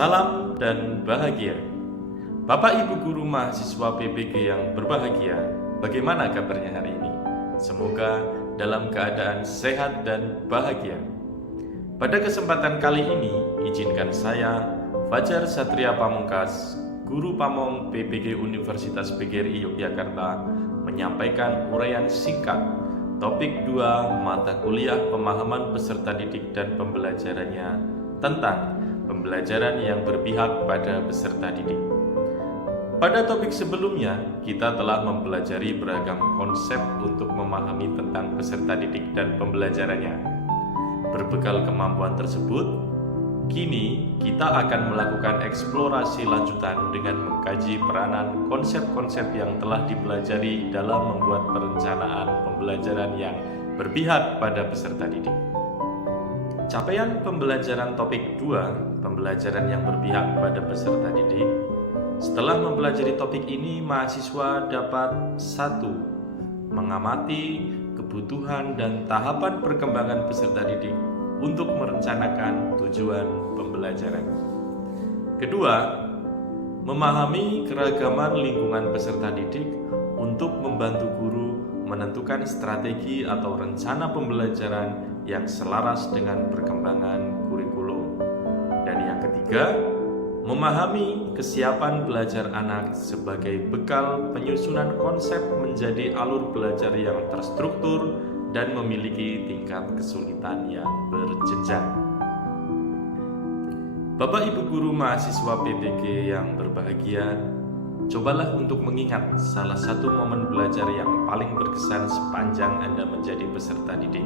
Salam dan bahagia. Bapak Ibu guru mahasiswa PPG yang berbahagia, bagaimana kabarnya hari ini? Semoga dalam keadaan sehat dan bahagia. Pada kesempatan kali ini, izinkan saya, Fajar Satria Pamungkas, Guru Pamong PPG Universitas PGRI Yogyakarta, menyampaikan uraian singkat topik 2 mata kuliah pemahaman peserta didik dan pembelajarannya tentang pembelajaran yang berpihak pada peserta didik. Pada topik sebelumnya, kita telah mempelajari beragam konsep untuk memahami tentang peserta didik dan pembelajarannya. Berbekal kemampuan tersebut, kini kita akan melakukan eksplorasi lanjutan dengan mengkaji peranan konsep-konsep yang telah dipelajari dalam membuat perencanaan pembelajaran yang berpihak pada peserta didik. Capaian pembelajaran topik 2, pembelajaran yang berpihak pada peserta didik. Setelah mempelajari topik ini, mahasiswa dapat 1. Mengamati kebutuhan dan tahapan perkembangan peserta didik untuk merencanakan tujuan pembelajaran. 2. Memahami keragaman lingkungan peserta didik untuk membantu guru menentukan strategi atau rencana pembelajaran yang selaras dengan perkembangan kurikulum. Dan yang ketiga, memahami kesiapan belajar anak sebagai bekal penyusunan konsep menjadi alur belajar yang terstruktur dan memiliki tingkat kesulitan yang berjenjang. Bapak Ibu guru mahasiswa PPG yang berbahagia, cobalah untuk mengingat salah satu momen belajar yang paling berkesan sepanjang Anda menjadi peserta didik.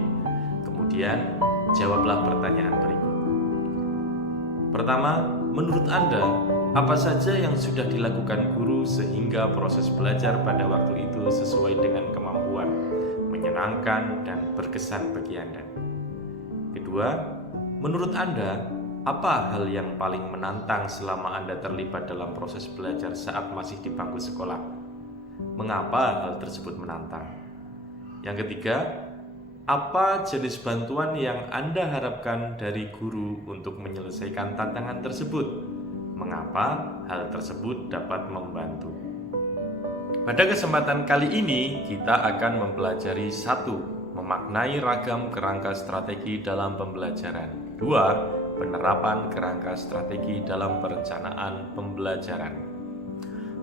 Kemudian, jawablah pertanyaan berikut. Pertama, menurut Anda, apa saja yang sudah dilakukan guru sehingga proses belajar pada waktu itu sesuai dengan kemampuan, menyenangkan, dan berkesan bagi Anda? Kedua, menurut Anda, apa hal yang paling menantang selama Anda terlibat dalam proses belajar saat masih di bangku sekolah? Mengapa hal tersebut menantang? Yang ketiga, apa jenis bantuan yang Anda harapkan dari guru untuk menyelesaikan tantangan tersebut? Mengapa hal tersebut dapat membantu? Pada kesempatan kali ini, kita akan mempelajari 1. Memaknai ragam kerangka strategi dalam pembelajaran. 2. Penerapan kerangka strategi dalam perencanaan pembelajaran.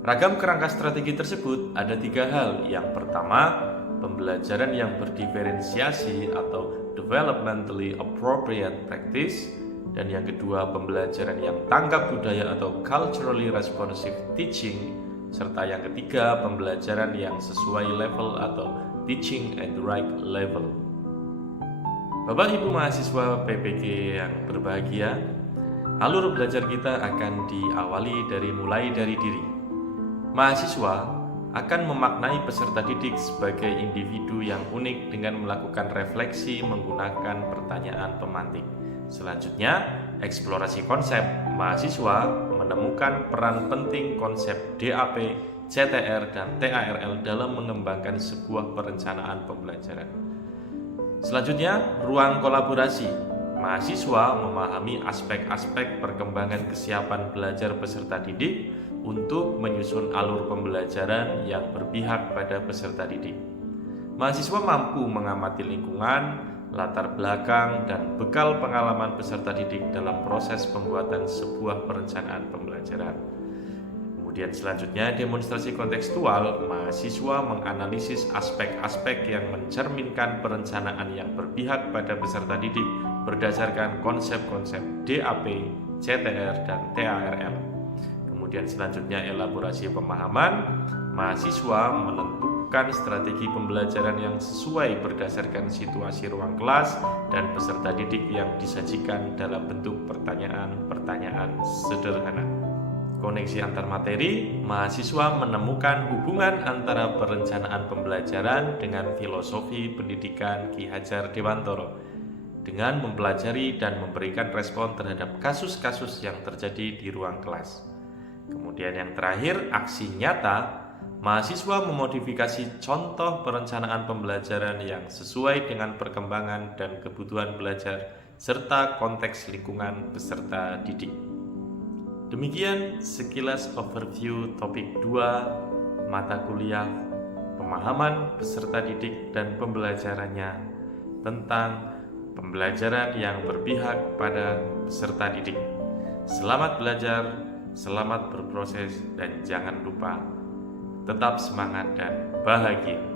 Ragam kerangka strategi tersebut ada 3 hal. Yang pertama, pembelajaran yang berdiferensiasi atau developmentally appropriate practice, dan yang kedua, pembelajaran yang tanggap budaya atau culturally responsive teaching, serta yang ketiga, pembelajaran yang sesuai level atau teaching at the right level. Bapak Ibu mahasiswa PPG yang berbahagia, alur belajar kita akan diawali mulai dari diri. Mahasiswa akan memaknai peserta didik sebagai individu yang unik dengan melakukan refleksi menggunakan pertanyaan pemantik. Selanjutnya, eksplorasi konsep. Mahasiswa menemukan peran penting konsep DAP, CTR, dan TARL dalam mengembangkan sebuah perencanaan pembelajaran. Selanjutnya, ruang kolaborasi. Mahasiswa memahami aspek-aspek perkembangan kesiapan belajar peserta didik untuk menyusun alur pembelajaran yang berpihak pada peserta didik. Mahasiswa mampu mengamati lingkungan, latar belakang, dan bekal pengalaman peserta didik dalam proses pembuatan sebuah perencanaan pembelajaran. Kemudian selanjutnya, demonstrasi kontekstual. Mahasiswa menganalisis aspek-aspek yang mencerminkan perencanaan yang berpihak pada peserta didik berdasarkan konsep-konsep DAP, CTR, dan TARL. Kemudian selanjutnya, elaborasi pemahaman. Mahasiswa menentukan strategi pembelajaran yang sesuai berdasarkan situasi ruang kelas dan peserta didik yang disajikan dalam bentuk pertanyaan-pertanyaan sederhana. Koneksi antar materi. Mahasiswa menemukan hubungan antara perencanaan pembelajaran dengan filosofi pendidikan Ki Hajar Dewantoro dengan mempelajari dan memberikan respon terhadap kasus-kasus yang terjadi di ruang kelas. Kemudian yang terakhir, aksi nyata. Mahasiswa memodifikasi contoh perencanaan pembelajaran yang sesuai dengan perkembangan dan kebutuhan belajar serta konteks lingkungan peserta didik. Demikian sekilas overview topik 2 mata kuliah pemahaman peserta didik dan pembelajarannya tentang pembelajaran yang berpihak pada peserta didik. Selamat belajar, selamat berproses, dan jangan lupa tetap semangat dan bahagia.